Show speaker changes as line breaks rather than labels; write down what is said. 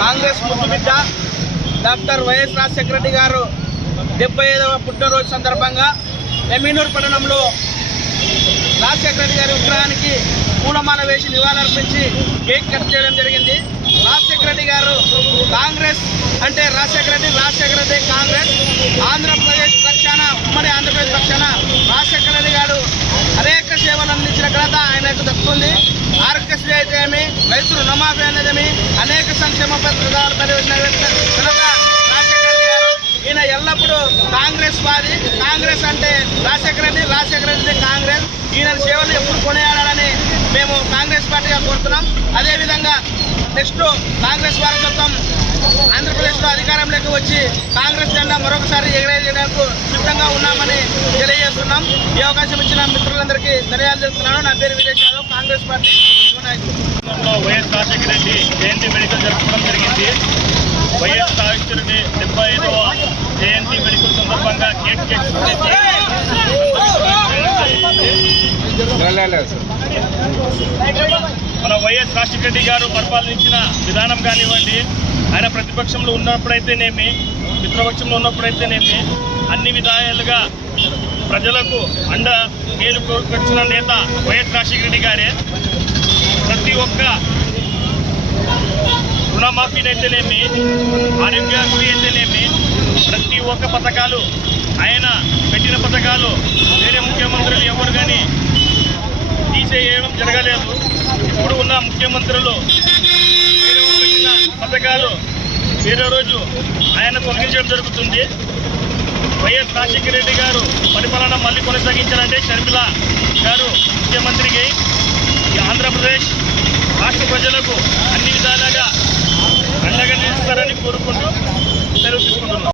కాంగ్రెస్ ముద్దుబిడ్డ doctor YS Rajasekhara Reddy గారు డెబ్బై ఐదవ పుట్టినరోజు సందర్భంగా ఎమీనూరు పట్టణంలో రాజశేఖర రెడ్డి గారి విగ్రహానికి పూలమాల వేసి నివాళులర్పించి కేక్ కట్ చేయడం జరిగింది. రాజశేఖర రెడ్డి గారు కాంగ్రెస్ అంటే రాజశేఖర రెడ్డి రాజశేఖర రెడ్డి కాంగ్రెస్ ఆంధ్రప్రదేశ్ పక్షాన ఉమ్మడి ఆంధ్రప్రదేశ్ పక్షాన రాజశేఖర రెడ్డి గారు అనేక సేవలు అందించిన ఘనత ఆయనకు దక్కుతుంది. ఆరోగ్యశ్రీ అయితేమి రైతు రుణమాఫీ అనేది అనేక సంక్షేమ పథకాలు పనిచేసిన ఘనత ఈయన ఎల్లప్పుడూ కాంగ్రెస్ వాది. కాంగ్రెస్ అంటే రాజశేఖర రెడ్డి రాజశేఖర రెడ్డి కాంగ్రెస్. ఈయన సేవలు ఎప్పుడు కొనియాడాలని మేము కాంగ్రెస్ పార్టీగా కోరుతున్నాం. అదేవిధంగా నెక్స్ట్ కాంగ్రెస్ వారసత్వం ఆంధ్రప్రదేశ్లో అధికారంలోకి వచ్చి కాంగ్రెస్ జెండా మరొకసారి ఎగరేయడానికి సిద్ధంగా ఉన్నామని తెలియజేస్తున్నాం. ఈ అవకాశం ఇచ్చిన మిత్రులందరికీ ధన్యవాదాలు తెలుపుతున్నాను. నా పేరు విజయ్ యాదవ్ కాంగ్రెస్ పార్టీ.
రాజశేఖర జయంతి వేడుకలు జరుపుకోవడం జరిగింది. వైఎస్ రాజశేఖర డెబ్బై ఐదవ జయంతి వేడుకల సందర్భంగా కేక్ కేక్ మన వైఎస్ రాజశేఖర రెడ్డి గారు పరిపాలించిన విధానం కానివ్వండి ఆయన ప్రతిపక్షంలో ఉన్నప్పుడైతేనేమి మిత్రపక్షంలో ఉన్నప్పుడైతేనేమి అన్ని విధాలుగా ప్రజలకు అండ మేలు కోరుకొచ్చిన నేత వైఎస్ రాజశేఖర రెడ్డి గారే. ప్రతి ఒక్క రుణమాఫీనైతేనేమి ఆరోగ్యశ్రీ అయితేనేమి ప్రతి ఒక్క పథకాలు ఆయన పెట్టిన పథకాలు వేరే ముఖ్యమంత్రులు ఎవరు కానీ తీసేయడం జరగలేదు. ఇప్పుడు ఉన్న ముఖ్యమంత్రులు వేరే పెట్టిన పథకాలు వేరే రోజు ఆయన తొలగించడం జరుగుతుంది. వైఎస్ రాజశేఖర రెడ్డి గారు పరిపాలన మళ్ళీ కొనసాగించాలంటే షర్మిల గారు ముఖ్యమంత్రికి